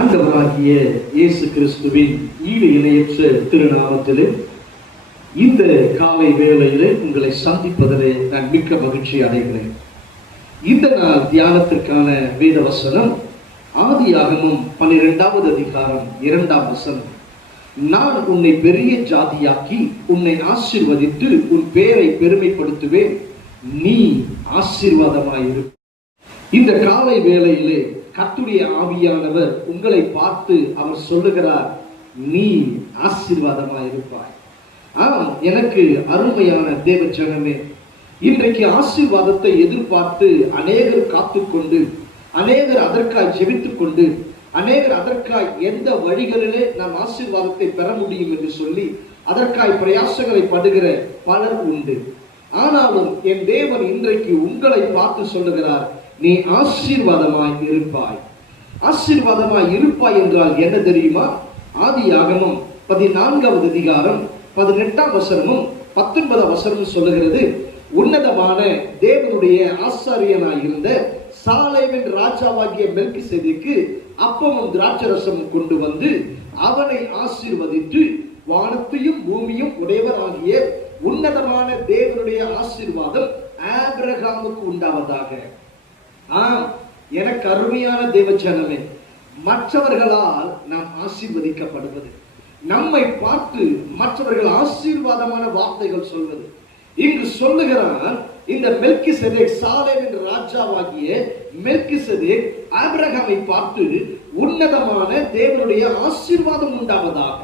ஆண்டவராகிய இயேசு கிறிஸ்துவின் ஈடு இணையற்ற திருநாமத்திலே இந்த காலை வேளையிலே உங்களை சந்திப்பதிலே நான் மிக்க மகிழ்ச்சி அடைகிறேன். இந்த நாள் தியானத்திற்கான வேத வசனம் ஆதியாகமம் 12வது அதிகாரம் 2ஆம் வசனம். நான் உன்னை பெரிய ஜாதியாக்கி உன்னை ஆசீர்வதித்து உன் பேரை பெருமைப்படுத்துவேன், நீ ஆசீர்வாதமாயிரு. இந்த காலை வேளையிலே கர்த்தருடைய ஆவியானவர் உங்களை பார்த்து அவர் சொல்லுகிறார், நீ ஆசீர்வாதமாயிருப்பாய். எனக்கு அருமையான தேவ ஜனமே, இன்றைக்கு ஆசீர்வாதத்தை எதிர்பார்த்து அநேகர் காத்துக்கொண்டு, அநேகர் அதற்காய் ஜெபித்துக் கொண்டு, அநேகர் அதற்காய் எந்த வழிகளிலே நாம் ஆசீர்வாதத்தை பெற முடியும் என்று சொல்லி அதற்காய் பிரயாசங்களை படுகிற பலர் உண்டு. ஆனாலும் என் தேவன் இன்றைக்கு உங்களை பார்த்து சொல்லுகிறார், நீ ஆசீர்வாதமாய் இருப்பாய். ஆசீர்வாதமாய் இருப்பாய் என்றால் என்ன தெரியுமா? ஆதியாகமம் 14வது அதிகாரம் 18ஆம் வசனமும் 19ஆம் வசனமும் சொல்லுகிறது, உன்னதமான தேவனுடைய ஆசாரியனாய் இருந்த சாலேமின் ராஜாவாகிய மெல்கிசேதேக்கு அப்பமும் திராட்சரசமும் கொண்டு வந்து அவனை ஆசீர்வதித்து, வானத்தையும் பூமியும் உடையவராகிய உன்னதமான தேவனுடைய ஆசீர்வாதம் ஆபிரகாமுக்கு உண்டாவதாக. எனக்கு அருமையான தேவ ஜனமே, மற்றவர்களால் நாம் ஆசீர்வதிக்கப்படுவது, நம்மை பார்த்து மற்றவர்கள் ஆசீர்வாதமான வார்த்தைகள் சொல்வது. இங்கு சொல்லுகிறார், இந்த மெல்கிசேதேக், சாலேமின் ராஜாவாகிய மெல்கிசேதேக் ஆபிரகாமை பார்த்து உன்னதமான தேவனுடைய ஆசீர்வாதம் உண்டாவதாக.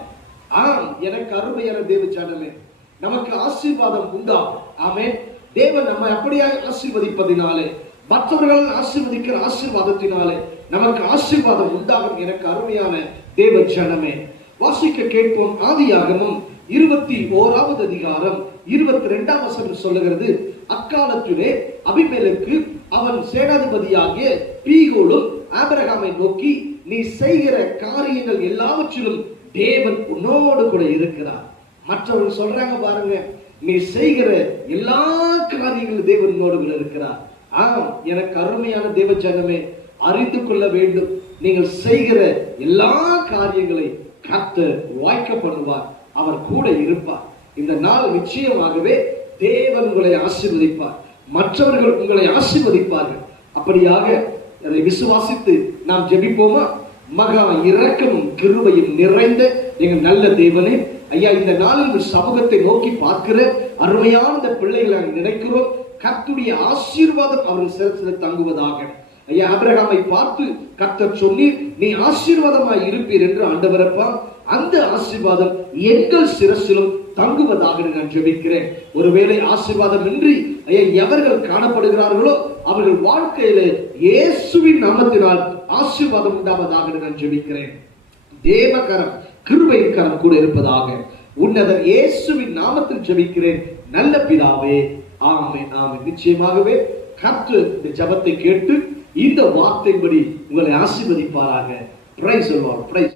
எனக்கு அருமையான தேவ ஜனமே, நமக்கு ஆசீர்வாதம் உண்டாகும். ஆமென். தேவன் நம்மை அப்படியாக ஆசீர்வதிப்பதினாலே, மற்றவர்கள் ஆசீர்வதிக்கிற ஆசீர்வாதத்தினாலே நமக்கு ஆசீர்வாதம் உண்டாகும். எனக்கு அருமையான தேவ ஜனமே, வாசிக்க கேட்போம். ஆதியாகமம் 21வது அதிகாரம் 22ஆம் வசனம் சொல்லுகிறது, அக்காலத்திலே அபிமெலேக்கு அவன் சேனாதிபதியாகிய பீகோலும் ஆபிரகாமை நோக்கி, நீ செய்கிற காரியங்கள் எல்லாவற்றிலும் தேவன் உன்னோடு கூட இருக்கிறார். மற்றவர்கள் சொல்றாங்க பாருங்க, நீ செய்கிற எல்லா காரியங்களும் தேவன் உன்னோடு கூட இருக்கிறார். ஆம், எனக்கு அருமையான தேவ ஜனமே, அறிந்து கொள்ள வேண்டும், நீங்கள் செய்கிற எல்லா காரியங்களை கர்த்தர் வாய்க்க பண்ணுவார், அவர் கூட இருப்பார். இந்த நாள் நிச்சயமாகவே தேவன் உங்களை ஆசீர்வதிப்பார், மற்றவர்கள் உங்களை ஆசீர்வதிப்பார்கள். அப்படியாக அதை விசுவாசித்து நாம் ஜெபிப்போமா? மகா இரக்கமும் கிருபையும் நிறைந்த எங்கள் நல்ல தேவனே, ஐயா, இந்த நாளில் சமூகத்தை நோக்கி பார்க்கிற அருமையான இந்த பிள்ளைகளை நினைக்கிறோம். கர்த்தருடைய ஆசீர்வாதம் அவர்கள் சிரசில் தங்குவதாக. ஐயா, ஆபிரகாமை பார்த்து கர்த்தர் சொன்னீர், நீ ஆசீர்வாதமாய் இருப்பீர் என்று. ஆண்டவரப்பா, அந்த ஆசீர்வாதம் எங்கள் சிரசிலும் தங்குவதாக நான் ஜெபிக்கிறேன். ஒருவேளை ஆசீர்வாதம் இன்றி ஐயா எவர்கள் காணப்படுகிறார்களோ அவர்கள் வாழ்க்கையில இயேசுவின் நாமத்தினால் ஆசீர்வாதம் உண்டாவதாக நான் ஜெபிக்கிறேன். தேவகரம், கிருபையின் கரம் கூட இருப்பதாக உன்னதர் இயேசுவின் நாமத்தில் ஜெபிக்கிறேன் நல்ல பிதாவே, ஆமென், ஆமென். நிச்சயமாகவே கர்த்தர் இந்த ஜெபத்தை கேட்டு இந்த வார்த்தையின்படி உங்களை ஆசீர்வதிப்பாராக. Praise the Lord. பிரைஸ்